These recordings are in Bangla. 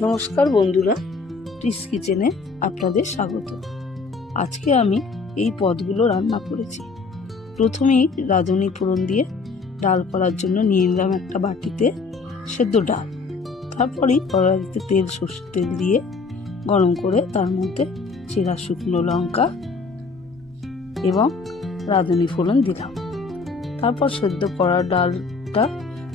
নমস্কার বন্ধুরা ট্রিস কিচেনে আপনাদের স্বাগত। আজকে আমি এই পদগুলো রান্না করেছি। প্রথমেই রাঁধুনি ফোড়ন দিয়ে ডাল করার জন্য নিয়ে নিলাম একটা বাটিতে সেদ্ধ ডাল। তারপরেই কড়াইতে তেল, সর্ষের তেল দিয়ে গরম করে তার মধ্যে চেরা, শুকনো লঙ্কা এবং রাঁধুনি ফোড়ন দিলাম। তারপর সেদ্ধ করা ডালটা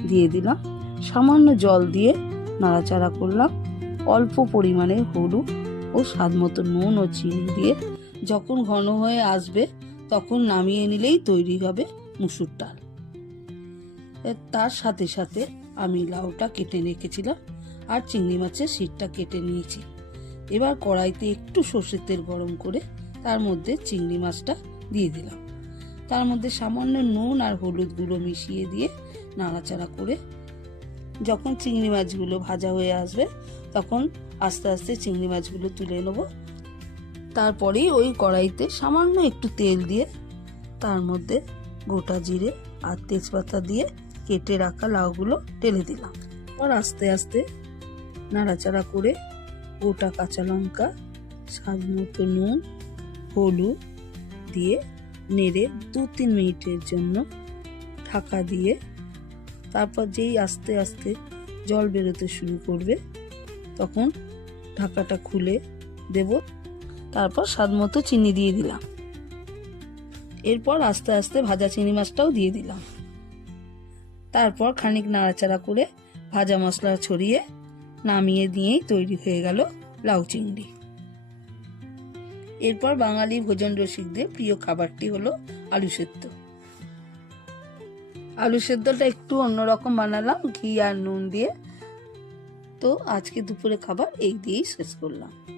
দিয়ে দিলাম। সামান্য জল দিয়ে নাড়াচাড়া করলাম। অল্প পরিমাণে হলুদ ও স্বাদ মতো নুন ও চিনি দিয়ে যখন ঘন হয়ে আসবে, তখন নামিয়ে নিলেই তৈরি হবে মুসুর ডাল। তার সাথে সাথে আমি লাউটা কেটে রেখেছিলাম আর চিংড়ি মাছের শীতটা কেটে নিয়েছি। এবার কড়াইতে একটু সর্ষের তেল গরম করে তার মধ্যে চিংড়ি মাছটা দিয়ে দিলাম। তার মধ্যে সামান্য নুন আর হলুদ গুঁড়ো মিশিয়ে দিয়ে নাড়াচাড়া করে যখন চিংড়ি মাছগুলো ভাজা হয়ে আসবে, তখন আস্তে আস্তে চিংড়ি মাছগুলো তুলে নেব। তারপরেই ওই কড়াইতে সামান্য একটু তেল দিয়ে তার মধ্যে গোটা জিরে আর তেজপাতা দিয়ে কেটে রাখা লাউগুলো ঢেলে দিলাম। আর আস্তে আস্তে নাড়াচাড়া করে গোটা কাঁচা লঙ্কা, স্বাদ মতো নুন, হলুদ দিয়ে নেড়ে দু তিন মিনিটের জন্য ঢাকা দিয়ে তারপর যেই আস্তে আস্তে জল বেরোতে শুরু করবে, তখন ঢাকাটা খুলে দেব, তারপর স্বাদ মতো চিনি দিয়ে দিলাম। এরপর আস্তে আস্তে ভাজা চিংড়ি মাছটাও দিয়ে দিলাম। তারপর খানিক নাড়াচাড়া করে ভাজা মশলা ছড়িয়ে নামিয়ে দিয়েই তৈরি হয়ে গেল লাউ চিংড়ি। এরপর বাঙালি ভোজন রসিকদের প্রিয় খাবারটি হলো আলু সেদ্ধ। আলু সেদ্ধটা একটু অন্যরকম বানালাম, ঘি আর নুন দিয়ে। তো আজকে দুপুরে খাবার এই দিয়েই শেষ করলাম।